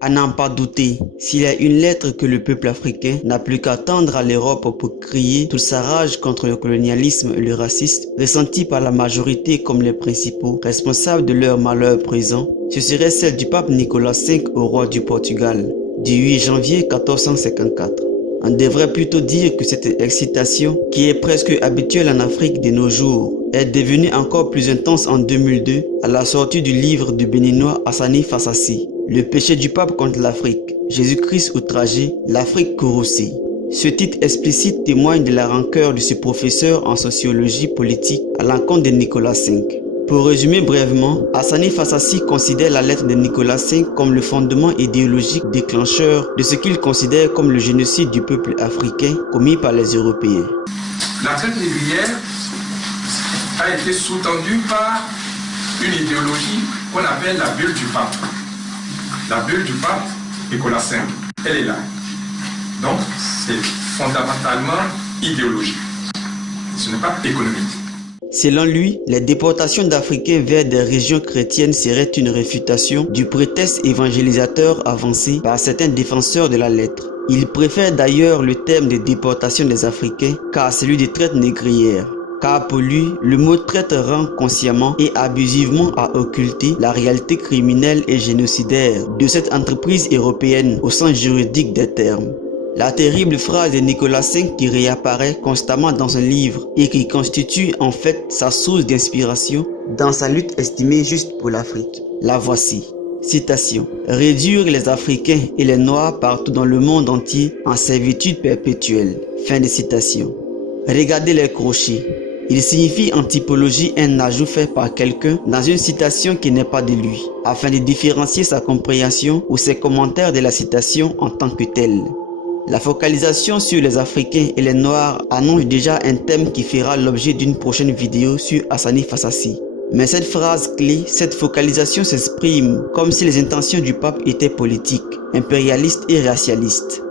À n'en pas douter, s'il y a une lettre que le peuple africain n'a plus qu'à tendre à l'Europe pour crier toute sa rage contre le colonialisme et le racisme, ressenti par la majorité comme les principaux responsables de leur malheur présent, ce serait celle du pape Nicolas V au roi du Portugal, du 8 janvier 1454. On devrait plutôt dire que cette excitation, qui est presque habituelle en Afrique de nos jours, est devenue encore plus intense en 2002 à la sortie du livre du béninois Hassani Fassassi, Le péché du pape contre l'Afrique, Jésus-Christ outragé, l'Afrique courroucée. Ce titre explicite témoigne de la rancœur de ce professeur en sociologie politique à l'encontre de Nicolas V. Pour résumer brièvement, Hassani Fassassi considère la lettre de Nicolas V comme le fondement idéologique déclencheur de ce qu'il considère comme le génocide du peuple africain commis par les Européens. La traite négrière a été sous-tendue par une idéologie qu'on appelle la bulle du pape. La bulle du pape Nicolas V, elle est là. Donc, c'est fondamentalement idéologique. Ce n'est pas économique. Selon lui, les déportations d'Africains vers des régions chrétiennes seraient une réfutation du prétexte évangélisateur avancé par certains défenseurs de la lettre. Il préfère d'ailleurs le terme de déportation des Africains qu'à celui de traite négrière. Car pour lui, le mot traite rend consciemment et abusivement à occulter la réalité criminelle et génocidaire de cette entreprise européenne au sens juridique des termes. La terrible phrase de Nicolas V qui réapparaît constamment dans un livre et qui constitue en fait sa source d'inspiration dans sa lutte estimée juste pour l'Afrique. La voici. Citation. « Réduire les Africains et les Noirs partout dans le monde entier en servitude perpétuelle. » Fin de citation. Regardez les crochets. Il signifie en typologie un ajout fait par quelqu'un dans une citation qui n'est pas de lui, afin de différencier sa compréhension ou ses commentaires de la citation en tant que telle. La focalisation sur les Africains et les Noirs annonce déjà un thème qui fera l'objet d'une prochaine vidéo sur Hassani Fassassi. Mais cette phrase clé, cette focalisation s'exprime comme si les intentions du pape étaient politiques, impérialistes et racialistes.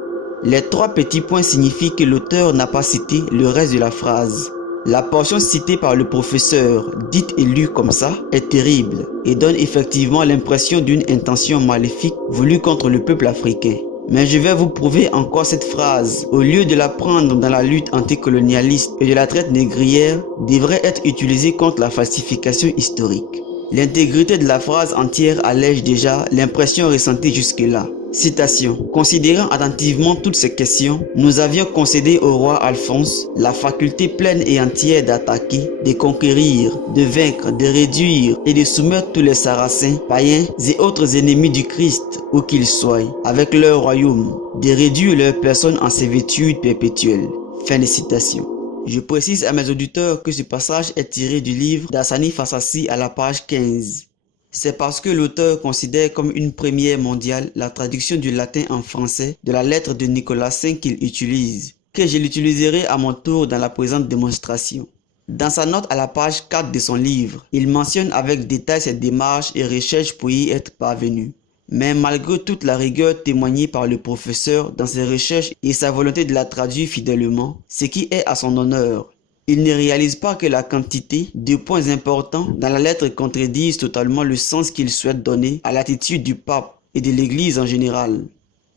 Les trois petits points signifient que l'auteur n'a pas cité le reste de la phrase. La portion citée par le professeur, dite et lue comme ça, est terrible et donne effectivement l'impression d'une intention maléfique voulue contre le peuple africain. Mais je vais vous prouver encore cette phrase, au lieu de la prendre dans la lutte anticolonialiste et de la traite négrière, devrait être utilisée contre la falsification historique. L'intégrité de la phrase entière allège déjà l'impression ressentie jusque-là. Citation. Considérant attentivement toutes ces questions, nous avions concédé au roi Alphonse la faculté pleine et entière d'attaquer, de conquérir, de vaincre, de réduire et de soumettre tous les Sarrasins, païens et autres ennemis du Christ, où qu'ils soient, avec leur royaume, de réduire leurs personnes en servitude perpétuelle. Fin de citation. Je précise à mes auditeurs que ce passage est tiré du livre d'Hassani Fassassi à la page 15. C'est parce que l'auteur considère comme une première mondiale la traduction du latin en français de la lettre de Nicolas V qu'il utilise, que je l'utiliserai à mon tour dans la présente démonstration. Dans sa note à la page 4 de son livre, il mentionne avec détail ses démarches et recherches pour y être parvenu. Mais malgré toute la rigueur témoignée par le professeur dans ses recherches et sa volonté de la traduire fidèlement, ce qui est à son honneur, il ne réalise pas que la quantité de points importants dans la lettre contredisent totalement le sens qu'il souhaite donner à l'attitude du pape et de l'Église en général.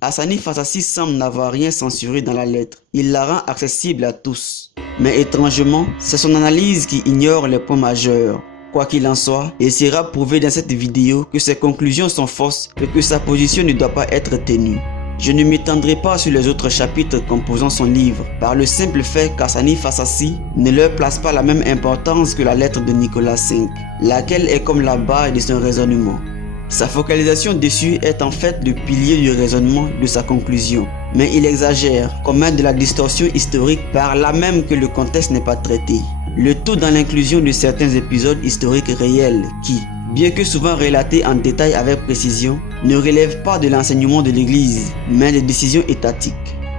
Hassani Fassassi semble n'avoir rien censuré dans la lettre. Il la rend accessible à tous. Mais étrangement, c'est son analyse qui ignore les points majeurs. Quoi qu'il en soit, il sera prouvé dans cette vidéo que ses conclusions sont fausses et que sa position ne doit pas être tenue. Je ne m'étendrai pas sur les autres chapitres composant son livre, par le simple fait qu'Hassani Fassassi ne leur place pas la même importance que la lettre de Nicolas V, laquelle est comme la base de son raisonnement. Sa focalisation dessus est en fait le pilier du raisonnement de sa conclusion, mais il exagère, commet de la distorsion historique par là même que le contexte n'est pas traité. Le tout dans l'inclusion de certains épisodes historiques réels qui, bien que souvent relatés en détail avec précision, ne relèvent pas de l'enseignement de l'Église, mais des décisions étatiques.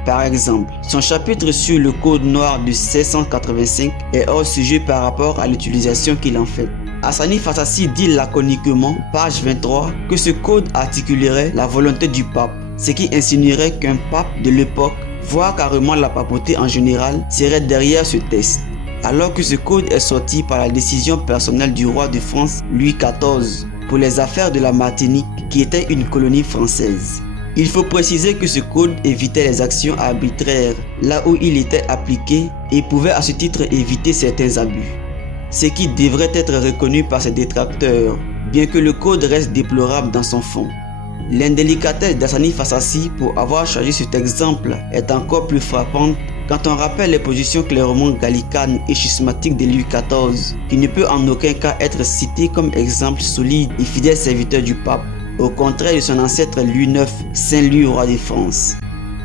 Par exemple, son chapitre sur le Code noir de 1685 est hors sujet par rapport à l'utilisation qu'il en fait. Hassani Fassassi dit laconiquement, page 23, que ce code articulerait la volonté du pape, ce qui insinuerait qu'un pape de l'époque, voire carrément la papauté en général, serait derrière ce texte. alors que ce code est sorti par la décision personnelle du roi de France Louis XIV pour les affaires de la Martinique qui était une colonie française. Il faut préciser que ce code évitait les actions arbitraires là où il était appliqué et pouvait à ce titre éviter certains abus. Ce qui devrait être reconnu par ses détracteurs, bien que le code reste déplorable dans son fond. L'indélicatesse d'Hassani Fassassi pour avoir choisi cet exemple est encore plus frappante quand on rappelle les positions clairement gallicanes et schismatiques de Louis XIV, qui ne peut en aucun cas être cité comme exemple solide et fidèle serviteur du pape, au contraire de son ancêtre Louis IX, Saint Louis roi de France.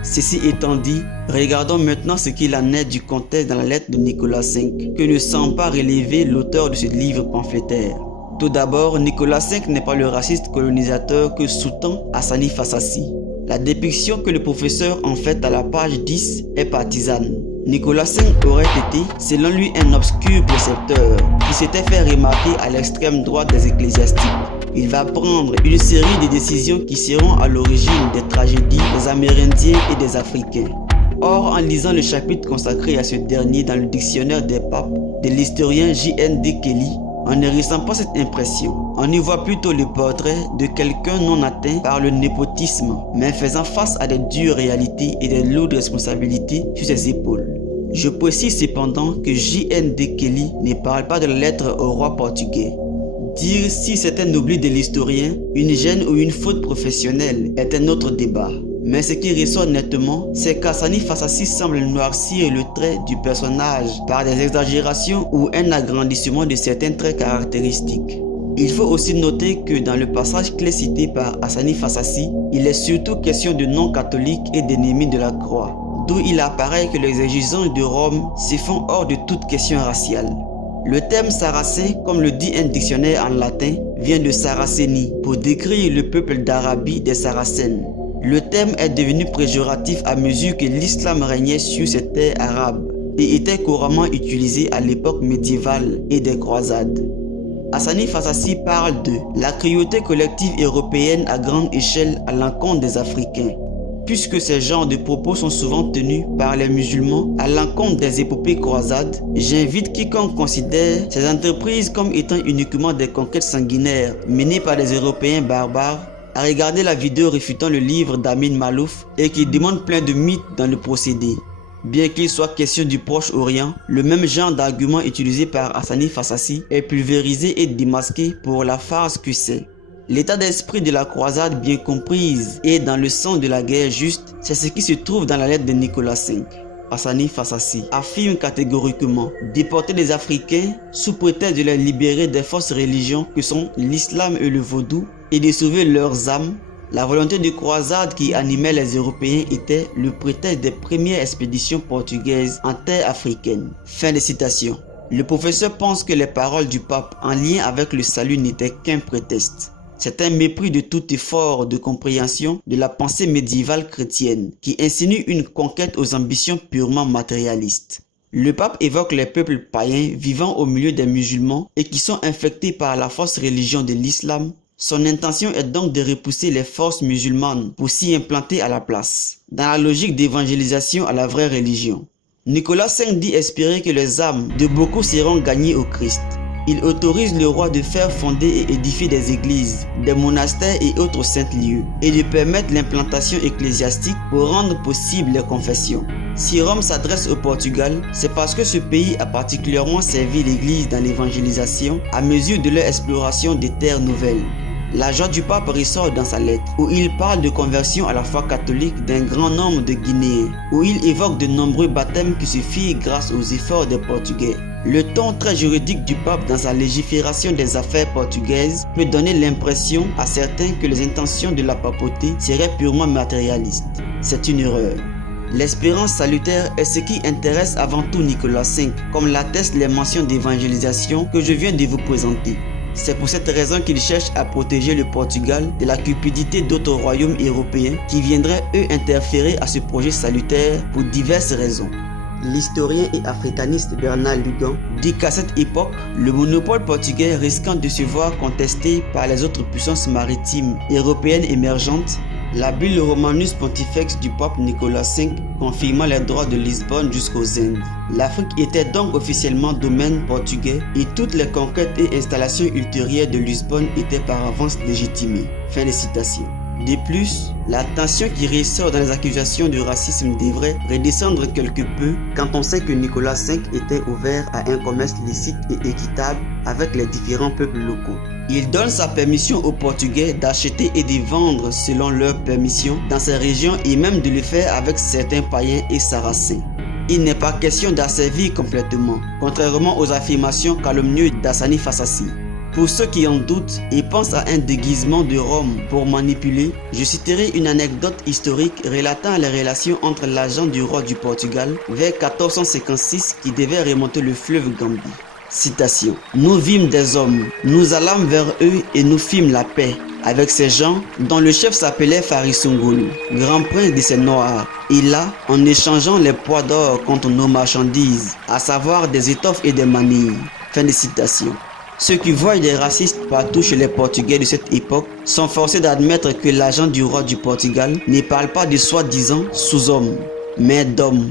Ceci étant dit, regardons maintenant ce qu'il en est du contexte dans la lettre de Nicolas V, que ne semble pas relever l'auteur de ce livre pamphlétaire. Tout d'abord, Nicolas V n'est pas le raciste colonisateur que sous-tend Hassani Fassassi. La dépiction que le professeur en fait à la page 10 est partisane. Nicolas V aurait été, selon lui, un obscur précepteur qui s'était fait remarquer à l'extrême droite des ecclésiastiques. Il va prendre une série de décisions qui seront à l'origine des tragédies des Amérindiens et des Africains. Or, en lisant le chapitre consacré à ce dernier dans le dictionnaire des papes de l'historien J.N.D. Kelly, on ne ressent pas cette impression. On y voit plutôt le portrait de quelqu'un non atteint par le népotisme, mais faisant face à des dures réalités et des lourdes responsabilités sur ses épaules. Je précise cependant que J.N.D. Kelly ne parle pas de la lettre au roi portugais. Dire si c'est un oubli de l'historien, une gêne ou une faute professionnelle est un autre débat. Mais ce qui ressort nettement, c'est qu'Hassani Fassassi semble noircir le trait du personnage par des exagérations ou un agrandissement de certains traits caractéristiques. Il faut aussi noter que dans le passage clé cité par Hassani Fassassi, il est surtout question de non-catholiques et d'ennemis de la croix, d'où il apparaît que les exigences de Rome se font hors de toute question raciale. Le terme sarracin, comme le dit un dictionnaire en latin, vient de Saraceni pour décrire le peuple d'Arabie des Saracènes. Le terme est devenu péjoratif à mesure que l'islam régnait sur ces terres arabes et était couramment utilisé à l'époque médiévale et des croisades. Hassani Fassassi parle de la cruauté collective européenne à grande échelle à l'encontre des Africains. Puisque ces genres de propos sont souvent tenus par les musulmans à l'encontre des épopées croisades, j'invite quiconque considère ces entreprises comme étant uniquement des conquêtes sanguinaires menées par des Européens barbares à regarder la vidéo réfutant le livre d'Amin Malouf et qui démontre plein de mythes dans le procédé. Bien qu'il soit question du Proche-Orient, le même genre d'argument utilisé par Hassani Fassassi est pulvérisé et démasqué pour la farce que c'est. L'état d'esprit de la croisade bien comprise et dans le sens de la guerre juste, c'est ce qui se trouve dans la lettre de Nicolas V. Hassani Fassassi affirme catégoriquement déporter les Africains sous prétexte de les libérer des fausses religions que sont l'islam et le vaudou et de sauver leurs âmes. La volonté de croisade qui animait les Européens était le prétexte des premières expéditions portugaises en terre africaine. Fin de citation. Le professeur pense que les paroles du pape en lien avec le salut n'étaient qu'un prétexte. C'est un mépris de tout effort de compréhension de la pensée médiévale chrétienne qui insinue une conquête aux ambitions purement matérialistes. Le pape évoque les peuples païens vivant au milieu des musulmans et qui sont infectés par la fausse religion de l'islam. Son intention est donc de repousser les forces musulmanes pour s'y implanter à la place, dans la logique d'évangélisation à la vraie religion. Nicolas V dit espérer que les âmes de beaucoup seront gagnées au Christ. Il autorise le roi de faire fonder et édifier des églises, des monastères et autres saints lieux, et de permettre l'implantation ecclésiastique pour rendre possible les confessions. Si Rome s'adresse au Portugal, c'est parce que ce pays a particulièrement servi l'Église dans l'évangélisation à mesure de leur exploration des terres nouvelles. La joie du pape ressort dans sa lettre, où il parle de conversion à la foi catholique d'un grand nombre de Guinéens, où il évoque de nombreux baptêmes qui se firent grâce aux efforts des Portugais. Le ton très juridique du pape dans sa légifération des affaires portugaises peut donner l'impression à certains que les intentions de la papauté seraient purement matérialistes. C'est une erreur. L'espérance salutaire est ce qui intéresse avant tout Nicolas V, comme l'attestent les mentions d'évangélisation que je viens de vous présenter. C'est pour cette raison qu'il cherche à protéger le Portugal de la cupidité d'autres royaumes européens qui viendraient eux interférer à ce projet salutaire pour diverses raisons. L'historien et africaniste Bernard Lugan dit qu'à cette époque, le monopole portugais risquant de se voir contesté par les autres puissances maritimes européennes émergentes, La bulle Romanus Pontifex du pape Nicolas V confirma les droits de Lisbonne jusqu'aux Indes. L'Afrique était donc officiellement domaine portugais et toutes les conquêtes et installations ultérieures de Lisbonne étaient par avance légitimées. Fin de citation. De plus, la tension qui ressort dans les accusations de racisme devrait redescendre quelque peu quand on sait que Nicolas V était ouvert à un commerce licite et équitable avec les différents peuples locaux. Il donne sa permission aux Portugais d'acheter et de vendre selon leur permission dans ces régions et même de le faire avec certains païens et sarrasins. Il n'est pas question d'asservir complètement, contrairement aux affirmations calomnieuses d'Hassani Fassassi. Pour ceux qui en doutent et pensent à un déguisement de Rome pour manipuler, je citerai une anecdote historique relatant les relations entre l'agent du roi du Portugal vers 1456 qui devait remonter le fleuve Gambie. Citation. « Nous vîmes des hommes, nous allâmes vers eux et nous fîmes la paix avec ces gens dont le chef s'appelait Farisungulu, grand prince de ces Noirs. Et là, en échangeant les poids d'or contre nos marchandises, à savoir des étoffes et des manilles. » Fin de citation. Ceux qui voient des racistes partout chez les Portugais de cette époque sont forcés d'admettre que l'agent du roi du Portugal ne parle pas de soi-disant sous-hommes, mais d'hommes.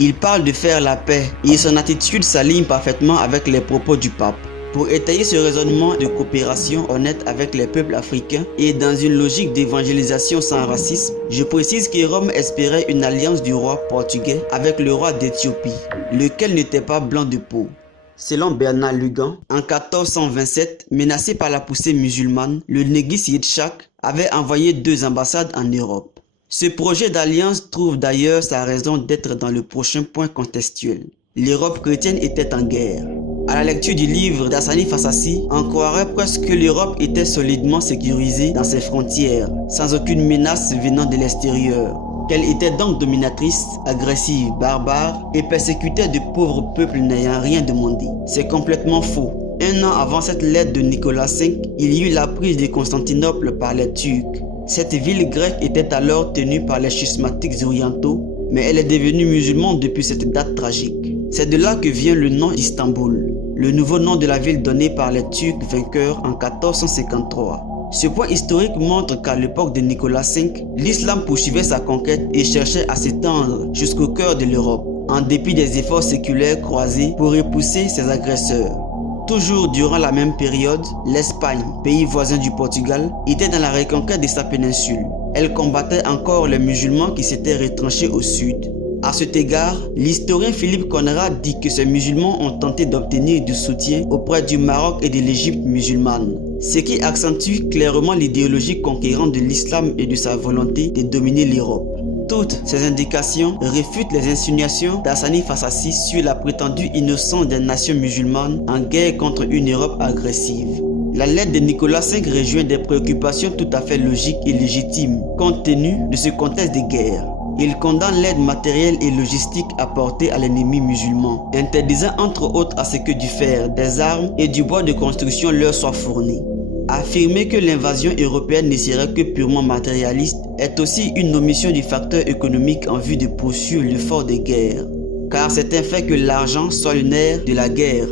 Il parle de faire la paix et son attitude s'aligne parfaitement avec les propos du pape. Pour étayer ce raisonnement de coopération honnête avec les peuples africains et dans une logique d'évangélisation sans racisme, je précise que Rome espérait une alliance du roi portugais avec le roi d'Éthiopie, lequel n'était pas blanc de peau. Selon Bernard Lugan, en 1427, menacé par la poussée musulmane, le Negus Yitzhak avait envoyé 2 ambassades en Europe. Ce projet d'alliance trouve d'ailleurs sa raison d'être dans le prochain point contextuel. L'Europe chrétienne était en guerre. À la lecture du livre d'Hassani Fassassi, on croirait presque que l'Europe était solidement sécurisée dans ses frontières, sans aucune menace venant de l'extérieur. Qu'elle était donc dominatrice, agressive, barbare et persécutait de pauvres peuples n'ayant rien demandé. C'est complètement faux. Un an avant cette lettre de Nicolas V, il y eut la prise de Constantinople par les Turcs. Cette ville grecque était alors tenue par les schismatiques orientaux, mais elle est devenue musulmane depuis cette date tragique. C'est de là que vient le nom d'Istanbul, le nouveau nom de la ville donné par les Turcs vainqueurs en 1453. Ce point historique montre qu'à l'époque de Nicolas V, l'islam poursuivait sa conquête et cherchait à s'étendre jusqu'au cœur de l'Europe, en dépit des efforts séculaires croisés pour repousser ses agresseurs. Toujours durant la même période, l'Espagne, pays voisin du Portugal, était dans la reconquête de sa péninsule. Elle combattait encore les musulmans qui s'étaient retranchés au sud. À cet égard, l'historien Philippe Conrad dit que ces musulmans ont tenté d'obtenir du soutien auprès du Maroc et de l'Égypte musulmane, ce qui accentue clairement l'idéologie conquérante de l'islam et de sa volonté de dominer l'Europe. Toutes ces indications réfutent les insinuations d'Hassani Fassassi sur la prétendue innocence des nations musulmanes en guerre contre une Europe agressive. La lettre de Nicolas V rejoint des préoccupations tout à fait logiques et légitimes compte tenu de ce contexte de guerre. Il condamne l'aide matérielle et logistique apportée à l'ennemi musulman, interdisant entre autres à ce que du fer, des armes et du bois de construction leur soient fournis. Affirmer que l'invasion européenne ne serait que purement matérialiste est aussi une omission du facteur économique en vue de poursuivre l'effort de guerre. Car c'est un fait que l'argent soit le nerf de la guerre.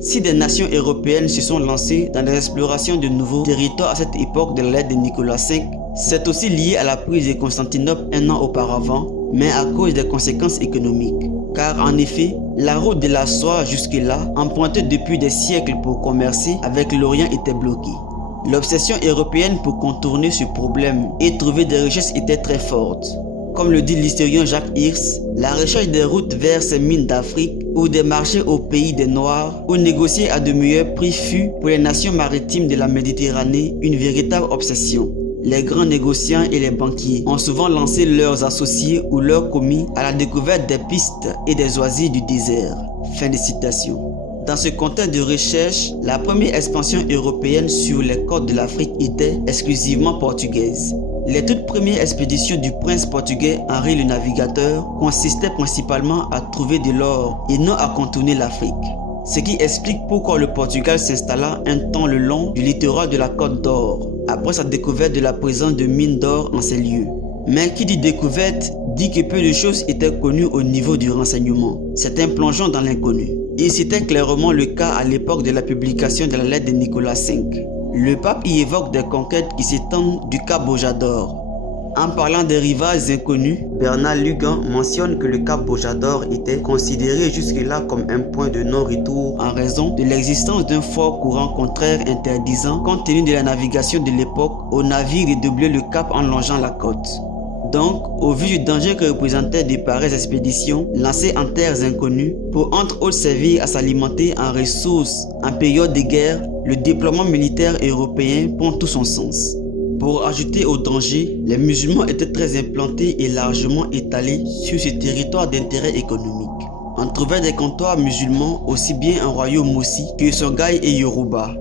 Si des nations européennes se sont lancées dans des explorations de nouveaux territoires à cette époque de l'aide de Nicolas V, c'est aussi lié à la prise de Constantinople un an auparavant, mais à cause des conséquences économiques. Car en effet, la route de la soie jusque-là, empruntée depuis des siècles pour commercer avec l'Orient, était bloquée. L'obsession européenne pour contourner ce problème et trouver des richesses était très forte. Comme le dit l'historien Jacques Hirsch, la recherche des routes vers ces mines d'Afrique ou des marchés au pays des Noirs ou négocier à de meilleurs prix fut pour les nations maritimes de la Méditerranée une véritable obsession. Les grands négociants et les banquiers ont souvent lancé leurs associés ou leurs commis à la découverte des pistes et des oasis du désert. Fin de citation. Dans ce contexte de recherche, la première expansion européenne sur les côtes de l'Afrique était exclusivement portugaise. Les toutes premières expéditions du prince portugais Henri le Navigateur consistaient principalement à trouver de l'or et non à contourner l'Afrique. Ce qui explique pourquoi le Portugal s'installa un temps le long du littoral de la Côte d'Or, après sa découverte de la présence de mines d'or en ces lieux. Mais qui dit découverte, dit que peu de choses étaient connues au niveau du renseignement. C'est un plongeon dans l'inconnu. Et c'était clairement le cas à l'époque de la publication de la lettre de Nicolas V. Le pape y évoque des conquêtes qui s'étendent du Cap Bojador. En parlant des rivages inconnus, Bernard Lugan mentionne que le cap Bojador était considéré jusque-là comme un point de non-retour en raison de l'existence d'un fort courant contraire interdisant, compte tenu de la navigation de l'époque, aux navires de doubler le cap en longeant la côte. Donc, au vu du danger que représentaient de pareilles expéditions lancées en terres inconnues pour entre autres servir à s'alimenter en ressources en période de guerre, le déploiement militaire européen prend tout son sens. Pour ajouter au danger, les musulmans étaient très implantés et largement étalés sur ces territoires d'intérêt économique. On trouvait des comptoirs musulmans aussi bien en royaume Mossi que Songhai et Yoruba.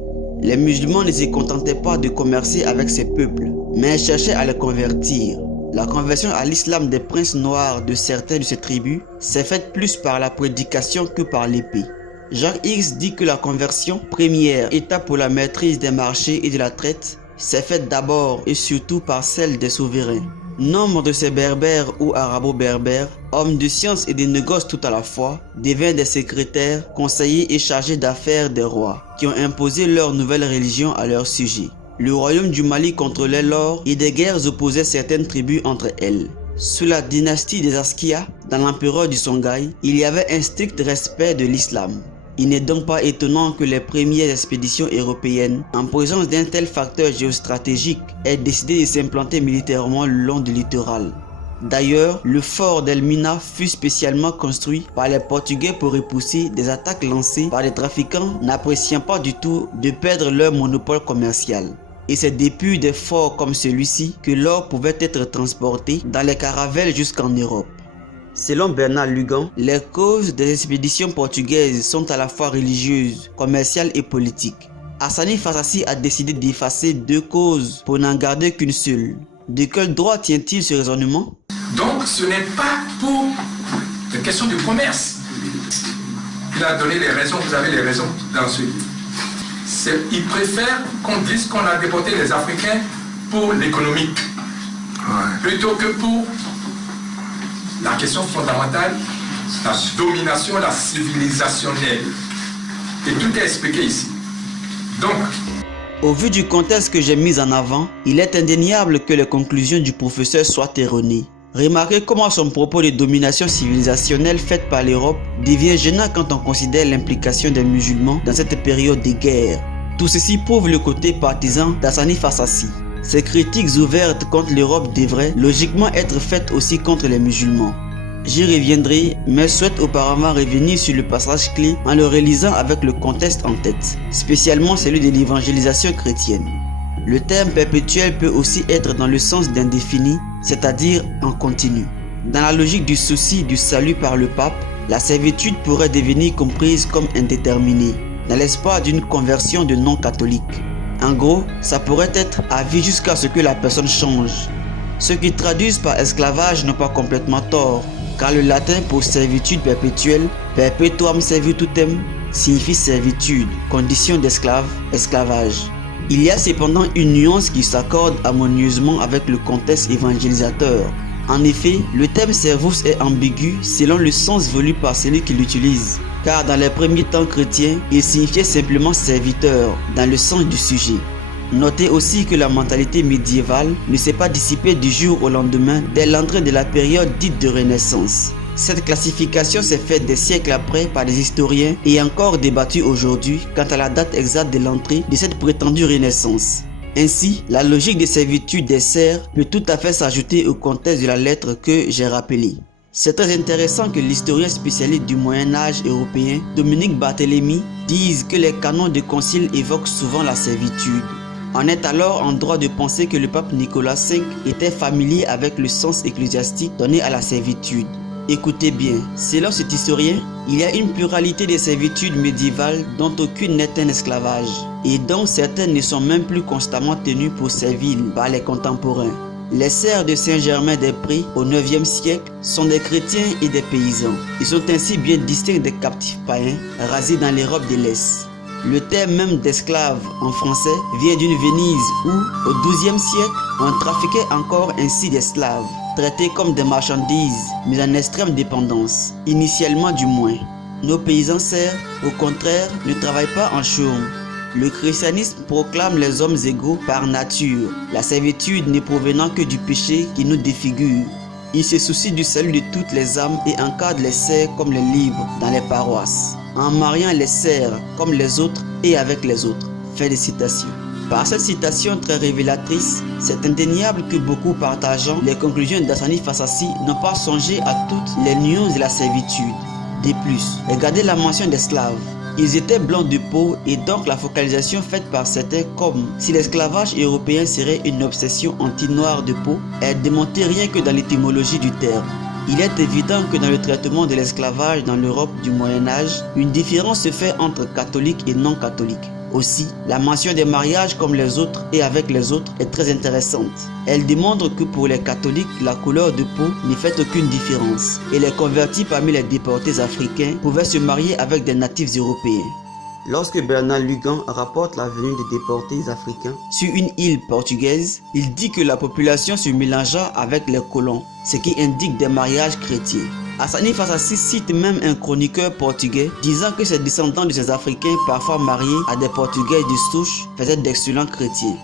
Les musulmans ne se contentaient pas de commercer avec ces peuples, mais cherchaient à les convertir. La conversion à l'islam des princes noirs de certaines de ces tribus s'est faite plus par la prédication que par l'épée. Jacques X dit que la conversion, première étape pour la maîtrise des marchés et de la traite, s'est faite d'abord et surtout par celle des souverains. Nombre de ces berbères ou arabo-berbères, hommes de science et de négoce tout à la fois, deviennent des secrétaires, conseillers et chargés d'affaires des rois, qui ont imposé leur nouvelle religion à leur sujet. Le royaume du Mali contrôlait l'or et des guerres opposaient certaines tribus entre elles. Sous la dynastie des Askia, dans l'empereur du Songhai, il y avait un strict respect de l'islam. Il n'est donc pas étonnant que les premières expéditions européennes, en présence d'un tel facteur géostratégique, aient décidé de s'implanter militairement le long du littoral. D'ailleurs, le fort d'Elmina fut spécialement construit par les Portugais pour repousser des attaques lancées par des trafiquants n'appréciant pas du tout de perdre leur monopole commercial. Et c'est depuis des forts comme celui-ci que l'or pouvait être transporté dans les caravelles jusqu'en Europe. Selon Bernard Lugan, les causes des expéditions portugaises sont à la fois religieuses, commerciales et politiques. Hassani Fassassi a décidé d'effacer deux causes pour n'en garder qu'une seule. De quel droit tient-il ce raisonnement? Donc ce n'est pas pour des questions de commerce. Il a donné les raisons, vous avez les raisons dans ce livre. Il préfère qu'on dise qu'on a déporté les Africains pour l'économique, plutôt que pour la question fondamentale, la domination, la civilisationnelle. Et tout est expliqué ici. Donc, au vu du contexte que j'ai mis en avant, il est indéniable que les conclusions du professeur soient erronées. Remarquez comment son propos de domination civilisationnelle faite par l'Europe devient gênant quand on considère l'implication des musulmans dans cette période de guerre. Tout ceci prouve le côté partisan d'Hassani Fassassi. Ces critiques ouvertes contre l'Europe devraient logiquement être faites aussi contre les musulmans. J'y reviendrai, mais souhaite auparavant revenir sur le passage clé en le relisant avec le contexte en tête, spécialement celui de l'évangélisation chrétienne. Le terme perpétuel peut aussi être dans le sens d'indéfini, c'est-à-dire en continu. Dans la logique du souci du salut par le pape, la servitude pourrait devenir comprise comme indéterminée, dans l'espoir d'une conversion de non-catholiques. En gros, ça pourrait être à vie jusqu'à ce que la personne change. Ceux qui traduisent par esclavage n'ont pas complètement tort, car le latin pour servitude perpétuelle, perpetuam servitutem, signifie servitude, condition d'esclave, esclavage. Il y a cependant une nuance qui s'accorde harmonieusement avec le contexte évangélisateur. En effet, le terme servus est ambigu selon le sens voulu par celui qui l'utilise, car dans les premiers temps chrétiens, il signifiait simplement serviteur, dans le sens du sujet. Notez aussi que la mentalité médiévale ne s'est pas dissipée du jour au lendemain dès l'entrée de la période dite de Renaissance. Cette classification s'est faite des siècles après par des historiens et encore débattue aujourd'hui quant à la date exacte de l'entrée de cette prétendue Renaissance. Ainsi, la logique de servitude des serfs peut tout à fait s'ajouter au contexte de la lettre que j'ai rappelée. C'est très intéressant que l'historien spécialiste du Moyen-Âge européen, Dominique Barthélemy, dise que les canons de concile évoquent souvent la servitude. On est alors en droit de penser que le pape Nicolas V était familier avec le sens ecclésiastique donné à la servitude. Écoutez bien, selon cet historien, il y a une pluralité de servitudes médiévales dont aucune n'est un esclavage, et dont certaines ne sont même plus constamment tenues pour serviles par les contemporains. Les serfs de Saint-Germain-des-Prés au IXe siècle sont des chrétiens et des paysans. Ils sont ainsi bien distincts des captifs païens rasés dans l'Europe de l'Est. Le terme même d'esclave en français vient d'une Venise où, au XIIe siècle, on trafiquait encore ainsi des slaves, traités comme des marchandises, mais en extrême dépendance, initialement du moins. Nos paysans serfs, au contraire, ne travaillent pas en chôme. Le christianisme proclame les hommes égaux par nature, la servitude n'est provenant que du péché qui nous défigure. Il se soucie du salut de toutes les âmes et encadre les serfs comme les libres dans les paroisses, en mariant les serfs comme les autres et avec les autres. Fin de citation. Par cette citation très révélatrice, c'est indéniable que beaucoup partageant les conclusions d'Hassani Fassassi n'ont pas songé à toutes les nuances de la servitude. De plus, regardez la mention d'esclaves. Ils étaient blancs de peau et donc la focalisation faite par certains comme si l'esclavage européen serait une obsession anti-noire de peau est démontée rien que dans l'étymologie du terme. Il est évident que dans le traitement de l'esclavage dans l'Europe du Moyen-Âge, une différence se fait entre catholiques et non-catholiques. Aussi, la mention des mariages comme les autres et avec les autres est très intéressante. Elle démontre que pour les catholiques, la couleur de peau n'y fait aucune différence et les convertis parmi les déportés africains pouvaient se marier avec des natifs européens. Lorsque Bernard Lugan rapporte la venue des déportés africains sur une île portugaise, il dit que la population se mélangea avec les colons, ce qui indique des mariages chrétiens. Hassani Fassassi cite même un chroniqueur portugais disant que ses descendants de ces Africains parfois mariés à des Portugais de souche faisaient d'excellents chrétiens.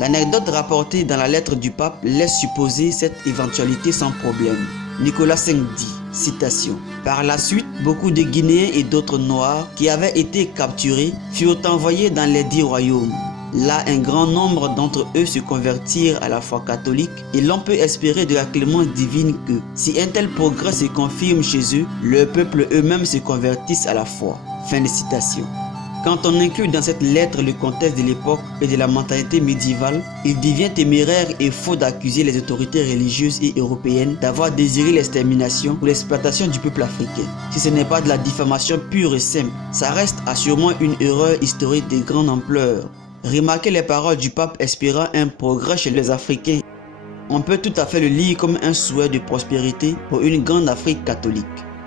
L'anecdote rapportée dans la lettre du pape laisse supposer cette éventualité sans problème. Nicolas V dit, citation, « Par la suite, beaucoup de Guinéens et d'autres Noirs qui avaient été capturés furent envoyés dans les 10 royaumes. Là, un grand nombre d'entre eux se convertirent à la foi catholique et l'on peut espérer de la clémence divine que, si un tel progrès se confirme chez eux, le peuple eux-mêmes se convertissent à la foi. » Fin de citation. Quand on inclut dans cette lettre le contexte de l'époque et de la mentalité médiévale, il devient téméraire et faux d'accuser les autorités religieuses et européennes d'avoir désiré l'extermination ou l'exploitation du peuple africain. Si ce n'est pas de la diffamation pure et simple, ça reste assurément une erreur historique de grande ampleur. Remarquez les paroles du pape espérant un progrès chez les Africains. On peut tout à fait le lire comme un souhait de prospérité pour une grande Afrique catholique.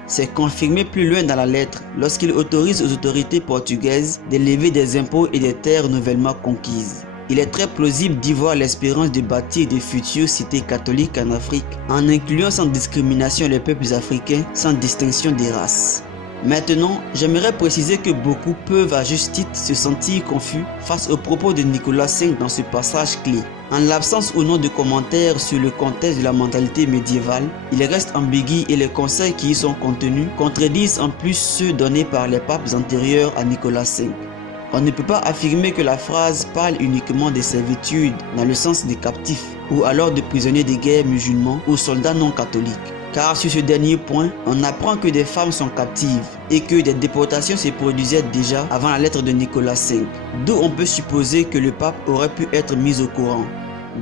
C'est confirmé plus loin dans la lettre lorsqu'il autorise aux autorités portugaises d'élever des impôts et des terres nouvellement conquises. Il est très plausible d'y voir l'espérance de bâtir de futures cités catholiques en Afrique en incluant sans discrimination les peuples africains sans distinction des races. Maintenant, j'aimerais préciser que beaucoup peuvent à juste titre se sentir confus face aux propos de Nicolas V dans ce passage clé. En l'absence ou non de commentaires sur le contexte de la mentalité médiévale, il reste ambigu et les conseils qui y sont contenus contredisent en plus ceux donnés par les papes antérieurs à Nicolas V. On ne peut pas affirmer que la phrase parle uniquement des servitudes dans le sens des captifs ou alors de prisonniers de guerre musulmans ou soldats non catholiques. Car sur ce dernier point, on apprend que des femmes sont captives et que des déportations se produisaient déjà avant la lettre de Nicolas V, d'où on peut supposer que le pape aurait pu être mis au courant.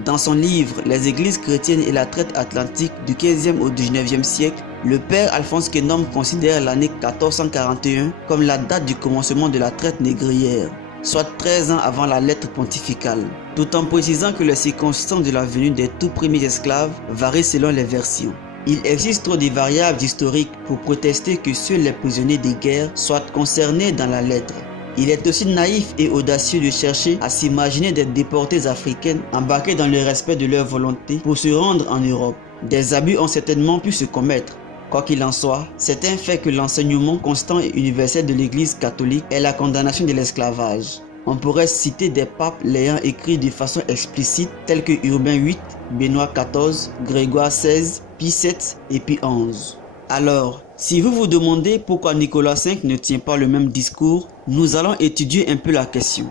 Dans son livre « Les églises chrétiennes et la traite atlantique du 15e au 19e siècle », le père Alphonse Quénome considère l'année 1441 comme la date du commencement de la traite négrière, soit 13 ans avant la lettre pontificale, tout en précisant que les circonstances de la venue des tout premiers esclaves varient selon les versions. Il existe trop de variables historiques pour protester que seuls les prisonniers de guerre soient concernés dans la lettre. Il est aussi naïf et audacieux de chercher à s'imaginer des déportés africains embarqués dans le respect de leur volonté pour se rendre en Europe. Des abus ont certainement pu se commettre. Quoi qu'il en soit, c'est un fait que l'enseignement constant et universel de l'Église catholique est la condamnation de l'esclavage. On pourrait citer des papes l'ayant écrit de façon explicite tels que Urbain VIII, Benoît XIV, Grégoire XVI, Pie VII et Pie XI. Alors, si vous vous demandez pourquoi Nicolas V ne tient pas le même discours, nous allons étudier un peu la question.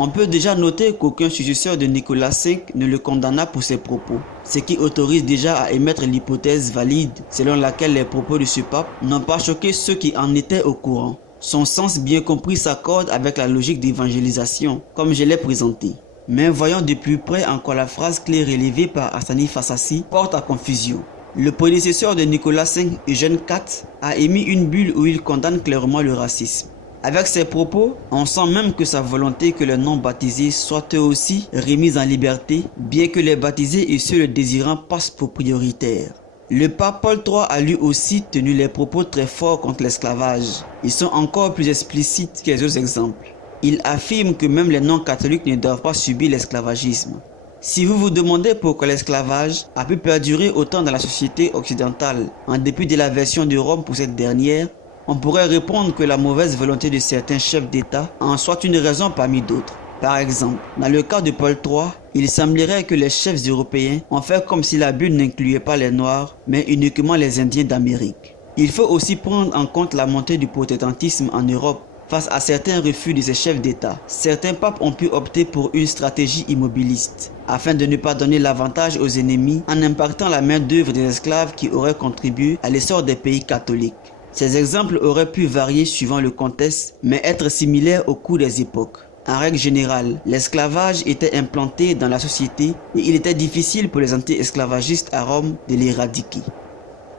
On peut déjà noter qu'aucun successeur de Nicolas V ne le condamna pour ses propos, ce qui autorise déjà à émettre l'hypothèse valide selon laquelle les propos de ce pape n'ont pas choqué ceux qui en étaient au courant. Son sens bien compris s'accorde avec la logique d'évangélisation, comme je l'ai présenté. Mais voyons de plus près en quoi la phrase clé relevée par Hassani Fassassi porte à confusion. Le prédécesseur de Nicolas V, Eugène IV, a émis une bulle où il condamne clairement le racisme. Avec ses propos, on sent même que sa volonté que les non-baptisés soient eux aussi remis en liberté, bien que les baptisés et ceux le désirant passent pour prioritaires. Le pape Paul III a lui aussi tenu les propos très forts contre l'esclavage. Ils sont encore plus explicites que les autres exemples. Il affirme que même les non-catholiques ne doivent pas subir l'esclavagisme. Si vous vous demandez pourquoi l'esclavage a pu perdurer autant dans la société occidentale, en dépit de l'aversion de Rome pour cette dernière, On pourrait répondre que la mauvaise volonté de certains chefs d'État en soit une raison parmi d'autres. Par exemple, dans le cas de Paul III, il semblerait que les chefs européens ont fait comme si la bulle n'incluait pas les Noirs, mais uniquement les Indiens d'Amérique. Il faut aussi prendre en compte la montée du protestantisme en Europe. Face à certains refus de ces chefs d'État, certains papes ont pu opter pour une stratégie immobiliste, afin de ne pas donner l'avantage aux ennemis en impactant la main-d'œuvre des esclaves qui auraient contribué à l'essor des pays catholiques. Ces exemples auraient pu varier suivant le contexte, mais être similaires au cours des époques. En règle générale, l'esclavage était implanté dans la société et il était difficile pour les anti-esclavagistes à Rome de l'éradiquer.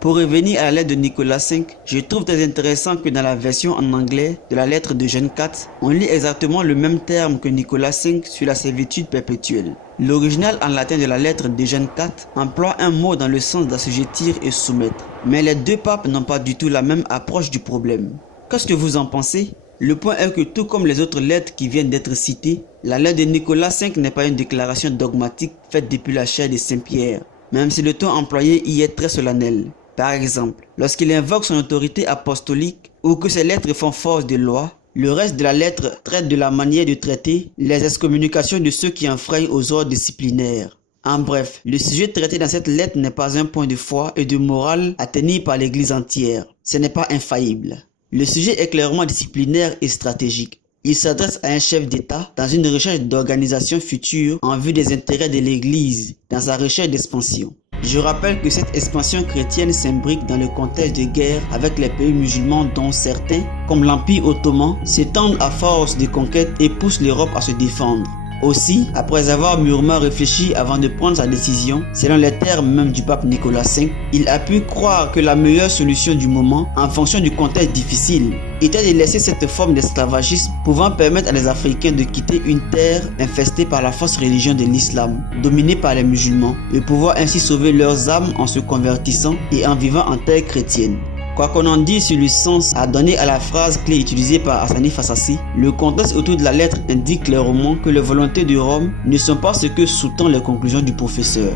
Pour revenir à la lettre de Nicolas V, je trouve très intéressant que dans la version en anglais de la lettre de Jean IV, on lit exactement le même terme que Nicolas V sur la servitude perpétuelle. L'original en latin de la lettre de Jean IV emploie un mot dans le sens d'assujettir et soumettre, mais les deux papes n'ont pas du tout la même approche du problème. Qu'est-ce que vous en pensez? Le point est que tout comme les autres lettres qui viennent d'être citées, la lettre de Nicolas V n'est pas une déclaration dogmatique faite depuis la chaire de Saint-Pierre, même si le ton employé y est très solennel. Par exemple, lorsqu'il invoque son autorité apostolique ou que ses lettres font force de loi, le reste de la lettre traite de la manière de traiter les excommunications de ceux qui enfreignent aux ordres disciplinaires. En bref, le sujet traité dans cette lettre n'est pas un point de foi et de morale à tenir par l'Église entière. Ce n'est pas infaillible. Le sujet est clairement disciplinaire et stratégique. Il s'adresse à un chef d'État dans une recherche d'organisation future en vue des intérêts de l'Église dans sa recherche d'expansion. Je rappelle que cette expansion chrétienne s'imbrique dans le contexte de guerre avec les pays musulmans dont certains, comme l'Empire ottoman, s'étendent à force de conquête et poussent l'Europe à se défendre. Aussi, après avoir mûrement réfléchi avant de prendre sa décision, selon les termes même du pape Nicolas V, il a pu croire que la meilleure solution du moment, en fonction du contexte difficile, était de laisser cette forme d'esclavagisme pouvant permettre à les Africains de quitter une terre infestée par la fausse religion de l'islam, dominée par les musulmans, et pouvoir ainsi sauver leurs âmes en se convertissant et en vivant en terre chrétienne. Quoi qu'on en dise sur le sens à donner à la phrase clé utilisée par Hassani Fassassi, le contexte autour de la lettre indique clairement que les volontés de Rome ne sont pas ce que sous-tend les conclusions du professeur.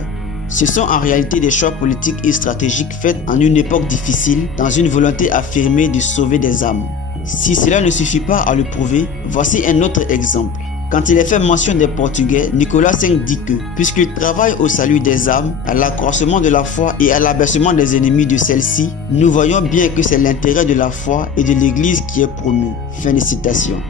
Ce sont en réalité des choix politiques et stratégiques faits en une époque difficile dans une volonté affirmée de sauver des âmes. Si cela ne suffit pas à le prouver, voici un autre exemple. Quand il est fait mention des Portugais, Nicolas V dit que, puisqu'ils travaillent au salut des âmes, à l'accroissement de la foi et à l'abaissement des ennemis de celle-ci, nous voyons bien que c'est l'intérêt de la foi et de l'Église qui est promu. Fin de citation.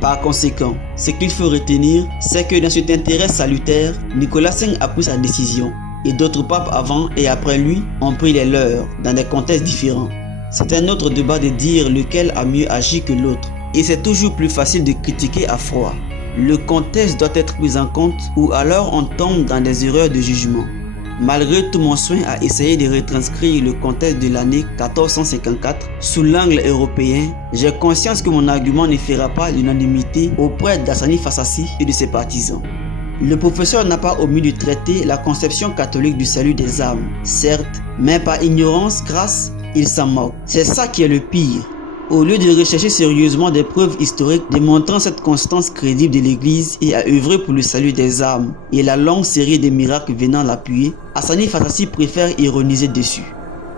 Par conséquent, ce qu'il faut retenir, c'est que dans cet intérêt salutaire, Nicolas V a pris sa décision, et d'autres papes avant et après lui ont pris les leurs, dans des contextes différents. C'est un autre débat de dire lequel a mieux agi que l'autre, et c'est toujours plus facile de critiquer à froid. Le contexte doit être pris en compte ou alors on tombe dans des erreurs de jugement. Malgré tout mon soin à essayer de retranscrire le contexte de l'année 1454 sous l'angle européen, j'ai conscience que mon argument ne fera pas l'unanimité auprès d'Hassani Fassassi et de ses partisans. Le professeur n'a pas omis de traiter la conception catholique du salut des âmes, certes, mais par ignorance, grâce, il s'en moque. C'est ça qui est le pire. Au lieu de rechercher sérieusement des preuves historiques démontrant cette constance crédible de l'Église et à œuvrer pour le salut des âmes et la longue série de miracles venant l'appuyer, Hassani Fassassi préfère ironiser dessus.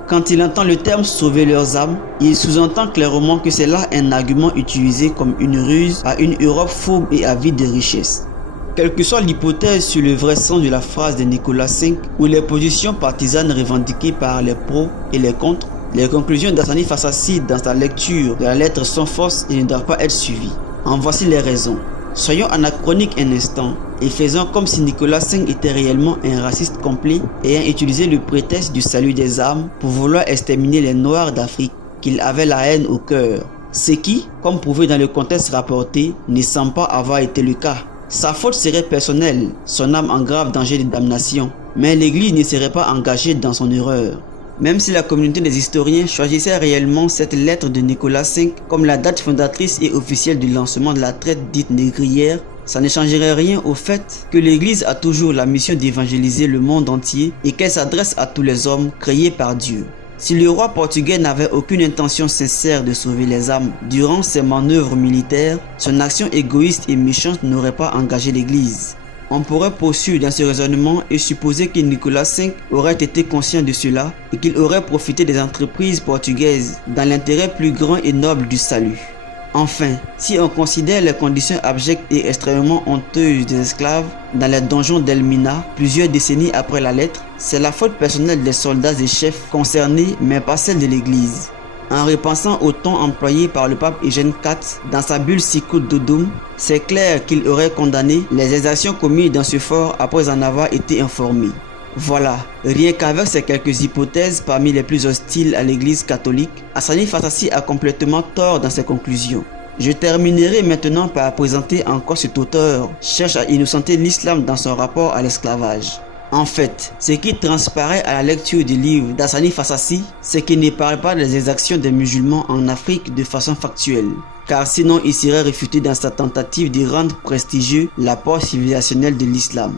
Quand il entend le terme « sauver leurs âmes », il sous-entend clairement que c'est là un argument utilisé comme une ruse à une Europe fourbe et avide de richesses. Quelle que soit l'hypothèse sur le vrai sens de la phrase de Nicolas V ou les positions partisanes revendiquées par les pros et les contre, les conclusions d'Hassani Fassassi dans sa lecture de la lettre sont fausses et ne doivent pas être suivies. En voici les raisons. Soyons anachroniques un instant et faisons comme si Nicolas V était réellement un raciste complet ayant utilisé le prétexte du salut des âmes pour vouloir exterminer les Noirs d'Afrique, qu'il avait la haine au cœur. Ce qui, comme prouvé dans le contexte rapporté, ne semble pas avoir été le cas. Sa faute serait personnelle, son âme en grave danger de damnation, mais l'Église ne serait pas engagée dans son erreur. Même si la communauté des historiens choisissait réellement cette lettre de Nicolas V comme la date fondatrice et officielle du lancement de la traite dite négrière, ça ne changerait rien au fait que l'Église a toujours la mission d'évangéliser le monde entier et qu'elle s'adresse à tous les hommes créés par Dieu. Si le roi portugais n'avait aucune intention sincère de sauver les âmes durant ses manœuvres militaires, son action égoïste et méchante n'aurait pas engagé l'Église. On pourrait poursuivre dans ce raisonnement et supposer que Nicolas V aurait été conscient de cela et qu'il aurait profité des entreprises portugaises dans l'intérêt plus grand et noble du salut. Enfin, si on considère les conditions abjectes et extrêmement honteuses des esclaves dans les donjons d'Elmina plusieurs décennies après la lettre, c'est la faute personnelle des soldats et chefs concernés mais pas celle de l'Église. En repensant au ton employé par le pape Eugène IV dans sa bulle Sicut Dodum, c'est clair qu'il aurait condamné les exactions commises dans ce fort après en avoir été informé. Voilà, rien qu'avec ces quelques hypothèses parmi les plus hostiles à l'Église catholique, Hassani Fassassi a complètement tort dans ses conclusions. Je terminerai maintenant par présenter en quoi cet auteur cherche à innocenter l'islam dans son rapport à l'esclavage. En fait, ce qui transparaît à la lecture du livre d'Hassani Fassassi, c'est qu'il ne parle pas des exactions des musulmans en Afrique de façon factuelle, car sinon il serait réfuté dans sa tentative de rendre prestigieux l'apport civilisationnel de l'islam.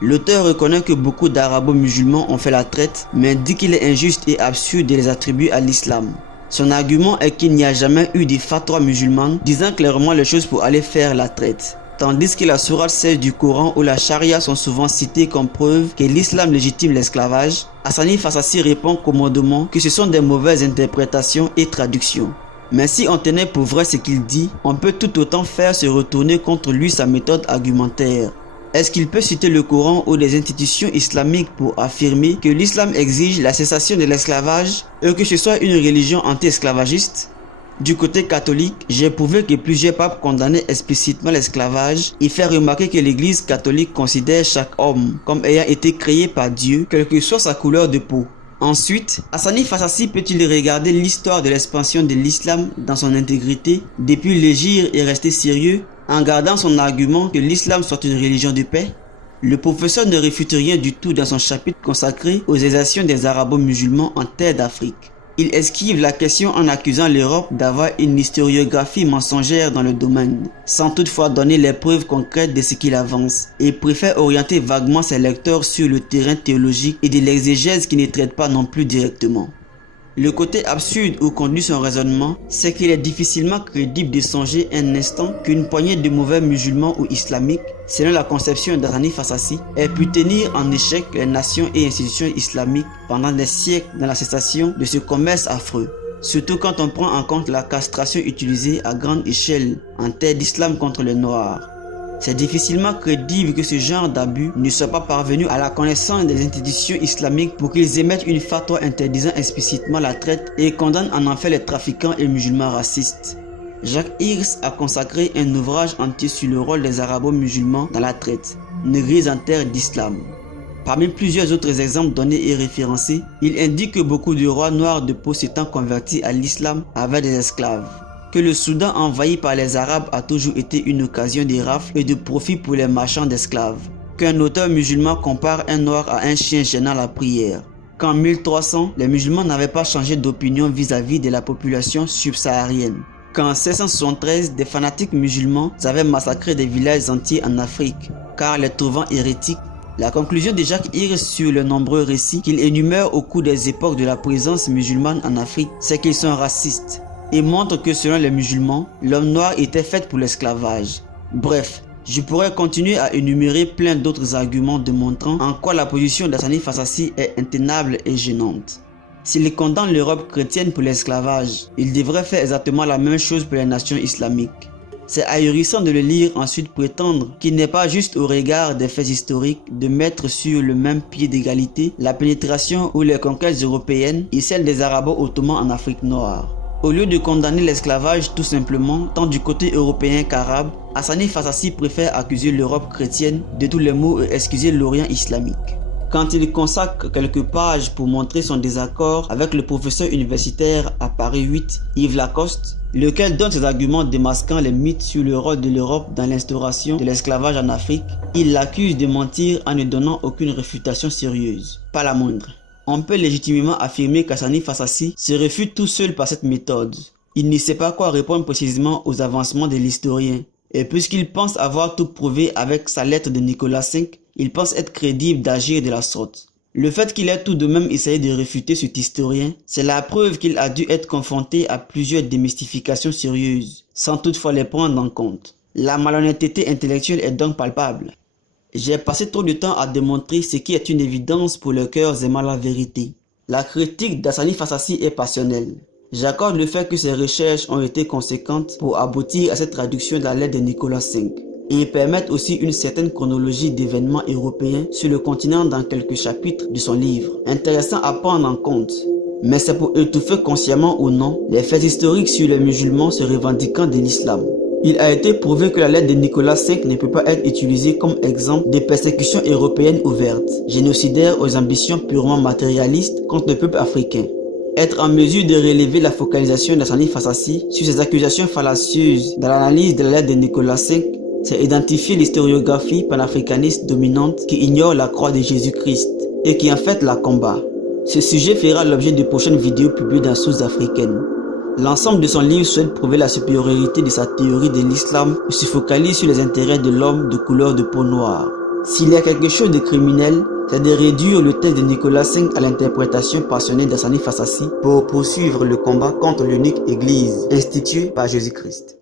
L'auteur reconnaît que beaucoup d'arabo-musulmans ont fait la traite, mais dit qu'il est injuste et absurde de les attribuer à l'islam. Son argument est qu'il n'y a jamais eu de fatwa musulmane disant clairement les choses pour aller faire la traite. Tandis que la sourate 16 du Coran ou la charia sont souvent citées comme preuve que l'islam légitime l'esclavage, Hassani Fassassi répond commodément que ce sont des mauvaises interprétations et traductions. Mais si on tenait pour vrai ce qu'il dit, on peut tout autant faire se retourner contre lui sa méthode argumentaire. Est-ce qu'il peut citer le Coran ou des institutions islamiques pour affirmer que l'islam exige la cessation de l'esclavage et que ce soit une religion anti-esclavagiste? Du côté catholique, j'ai prouvé que plusieurs papes condamnaient explicitement l'esclavage et fait remarquer que l'église catholique considère chaque homme comme ayant été créé par Dieu, quelle que soit sa couleur de peau. Ensuite, Hassani Fassassi peut-il regarder l'histoire de l'expansion de l'islam dans son intégrité depuis l'Hégire et rester sérieux en gardant son argument que l'islam soit une religion de paix? Le professeur ne réfute rien du tout dans son chapitre consacré aux exactions des arabo-musulmans en terre d'Afrique. Il esquive la question en accusant l'Europe d'avoir une historiographie mensongère dans le domaine, sans toutefois donner les preuves concrètes de ce qu'il avance, et préfère orienter vaguement ses lecteurs sur le terrain théologique et de l'exégèse qui ne traite pas non plus directement. Le côté absurde où conduit son raisonnement, c'est qu'il est difficilement crédible de songer un instant qu'une poignée de mauvais musulmans ou islamiques, selon la conception d'Hassani Fassassi, ait pu tenir en échec les nations et institutions islamiques pendant des siècles dans la cessation de ce commerce affreux. Surtout quand on prend en compte la castration utilisée à grande échelle en terre d'islam contre les Noirs. C'est difficilement crédible que ce genre d'abus ne soit pas parvenu à la connaissance des institutions islamiques pour qu'ils émettent une fatwa interdisant explicitement la traite et condamnent en enfer les trafiquants et musulmans racistes. Jacques Hirs a consacré un ouvrage entier sur le rôle des arabo-musulmans dans la traite, négrise en terre d'islam. Parmi plusieurs autres exemples donnés et référencés, il indique que beaucoup de rois noirs de peau s'étant convertis à l'islam avaient des esclaves. Que le Soudan envahi par les Arabes a toujours été une occasion de rafle et de profit pour les marchands d'esclaves. Qu'un auteur musulman compare un noir à un chien gênant la prière. Qu'en 1300, les musulmans n'avaient pas changé d'opinion vis-à-vis de la population subsaharienne. Qu'en 1673, des fanatiques musulmans avaient massacré des villages entiers en Afrique, car les trouvant hérétiques. La conclusion de Jacques Hirs sur les nombreux récits qu'il énumère au cours des époques de la présence musulmane en Afrique, c'est qu'ils sont racistes. Et montre que selon les musulmans, l'homme noir était fait pour l'esclavage. Bref, je pourrais continuer à énumérer plein d'autres arguments démontrant en quoi la position d'Hassani Fassassi est intenable et gênante. S'il condamne l'Europe chrétienne pour l'esclavage, il devrait faire exactement la même chose pour les nations islamiques. C'est ahurissant de le lire ensuite prétendre qu'il n'est pas juste au regard des faits historiques de mettre sur le même pied d'égalité la pénétration ou les conquêtes européennes et celles des arabo-ottomans en Afrique noire. Au lieu de condamner l'esclavage tout simplement, tant du côté européen qu'arabe, Hassani Fassassi préfère accuser l'Europe chrétienne de tous les maux et excuser l'Orient islamique. Quand il consacre quelques pages pour montrer son désaccord avec le professeur universitaire à Paris 8, Yves Lacoste, lequel donne ses arguments démasquant les mythes sur le rôle de l'Europe dans l'instauration de l'esclavage en Afrique, il l'accuse de mentir en ne donnant aucune réfutation sérieuse, pas la moindre. On peut légitimement affirmer qu'Hassani Fassassi se réfute tout seul par cette méthode. Il ne sait pas quoi répondre précisément aux avancements de l'historien. Et puisqu'il pense avoir tout prouvé avec sa lettre de Nicolas V, il pense être crédible d'agir de la sorte. Le fait qu'il ait tout de même essayé de réfuter cet historien, c'est la preuve qu'il a dû être confronté à plusieurs démystifications sérieuses, sans toutefois les prendre en compte. La malhonnêteté intellectuelle est donc palpable. J'ai passé trop de temps à démontrer ce qui est une évidence pour les cœurs aimant la vérité. La critique d'Hassani Fassassi est passionnelle. J'accorde le fait que ses recherches ont été conséquentes pour aboutir à cette traduction de la lettre de Nicolas V. Et permettent aussi une certaine chronologie d'événements européens sur le continent dans quelques chapitres de son livre, intéressant à prendre en compte. Mais c'est pour étouffer consciemment ou non les faits historiques sur les musulmans se revendiquant de l'islam. Il a été prouvé que la lettre de Nicolas V ne peut pas être utilisée comme exemple de persécutions européennes ouvertes, génocidaires aux ambitions purement matérialistes contre le peuple africain. Être en mesure de relever la focalisation d'Hassani Fassassi sur ces accusations fallacieuses dans l'analyse de la lettre de Nicolas V, c'est identifier l'historiographie panafricaniste dominante qui ignore la croix de Jésus-Christ et qui en fait la combat. Ce sujet fera l'objet de prochaines vidéos publiées dans Sources africaines. L'ensemble de son livre souhaite prouver la supériorité de sa théorie de l'islam et se focalise sur les intérêts de l'homme de couleur de peau noire. S'il y a quelque chose de criminel, c'est de réduire le texte de Nicolas V à l'interprétation passionnée d'Hassani Fassassi pour poursuivre le combat contre l'unique église instituée par Jésus-Christ.